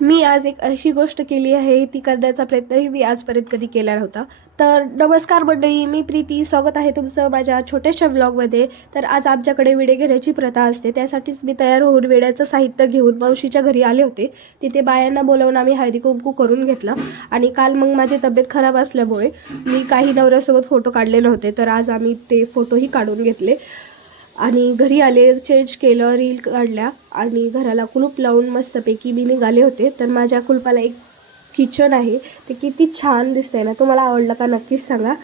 मी आज एक अशी गोष्ट केली आहे, ती करण्याचा प्रयत्नही मी आजपर्यंत कधी केला नव्हता. तर नमस्कार मंडळी, मी प्रीती. स्वागत आहे तुमचं माझ्या छोट्याशा व्लॉगमध्ये. तर आज आमच्याकडे विडे घेण्याची प्रथा असते, त्यासाठीच मी तयार होऊन विड्याचं साहित्य घेऊन मावशीच्या घरी आले होते. तिथे बायांना बोलावून आम्ही हळदी कुंकू करून घेतलं. आणि काल मग माझी तब्येत खराब असल्यामुळे मी काही नवऱ्यासोबत फोटो काढले नव्हते, तर आज आम्ही ते फोटोही काढून घेतले. आणि घरी आले, चेंज केलं, रील काढल्या आणि घराला कुलूप लावून मस्तपैकी मी निघाले होते. तर माझ्या कुलपाला एक किचन आहे, ते किती छान दिसतंय ना. तुम्हाला आवडलं का नक्कीच सांगा.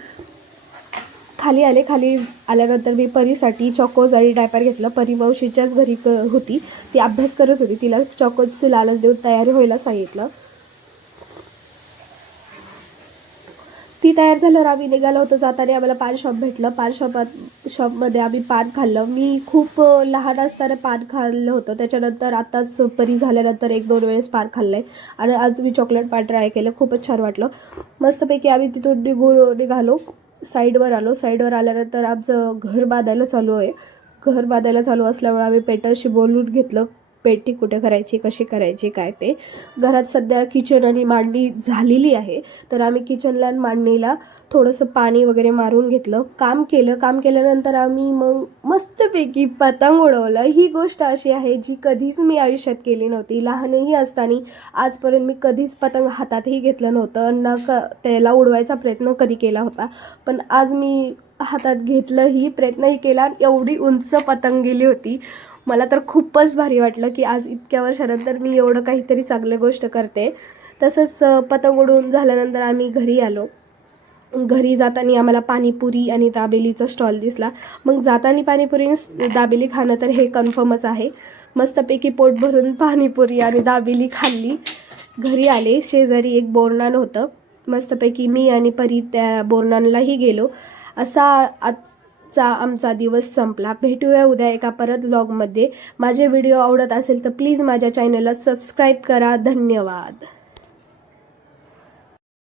खाली आले, खाली आल्यानंतर मी परीसाठी चॉकोज आणि डायपर घेतलं. परी मावशीच्याच घरी होती, ती अभ्यास करत होती. तिला चॉकोजचे लालच देऊन तयारी व्हायला सांगितलं. ती तयार झाल्यावर आम्ही निघालो होतो. जाताना आम्हाला पान शॉप भेटलं. पान शॉपमध्ये आम्ही पान खाल्लं. मी खूप लहान असताना पान खाल्लं होतं, त्याच्यानंतर आताच परी झाल्यानंतर 1-2 वेळेस पान खाल्लं आहे. आणि आज मी चॉकलेट पान ट्राय केलं, खूपच छान वाटलं. मस्तपैकी आम्ही तिथून निघालो, साईडवर आलो. साईडवर आल्यानंतर आमचं घर बांधायला चालू आहे. घर बांधायला चालू असल्यामुळे आम्ही पेटरशी बोलून घेतलं, पेटी कुठे करायची, कशी करायची, काय ते. घरात सध्या किचन आणि मांडणी झालेली आहे, तर आम्ही किचनला आणि मांडणीला थोडंसं पाणी वगैरे मारून घेतलं. काम केल्यानंतर आम्ही मग मस्तपैकी पतंग उडवलं. ही गोष्ट अशी आहे जी कधीच मी आयुष्यात केली नव्हती. लहानही असताना आजपर्यंत मी कधीच पतंग हातातही घेतलं नव्हतं, ना त्याला उडवायचा प्रयत्न कधी केला होता. पण आज मी हातात घेतलंही, प्रयत्नही केला आणि एवढी उंच पतंग गेली होती. मला तर खूपच भारी वाटलं की आज इतक्या वर्षानंतर मी एवढं काहीतरी चांगली गोष्ट करते. तसंच पतंग उडवून झाल्यानंतर आम्ही घरी आलो. घरी जाताना आम्हाला पाणीपुरी आणि दाबेलीचा स्टॉल दिसला. मग जाताना पाणीपुरी दाबेली खाणं तर हे कन्फर्मच आहे. मस्तपैकी पोट भरून पाणीपुरी आणि दाबेली खाल्ली. घरी आले, शेजारी एक बोरनान होतं. मस्तपैकी मी आणि परी त्या बोरनानलाही गेलो. असा आजचा आमचा दिवस संपला. भेटूया उद्या एका परत व्लॉगमध्ये. माझे व्हिडिओ आवडत असेल तर प्लीज माझ्या चॅनलला सबस्क्राईब करा. धन्यवाद.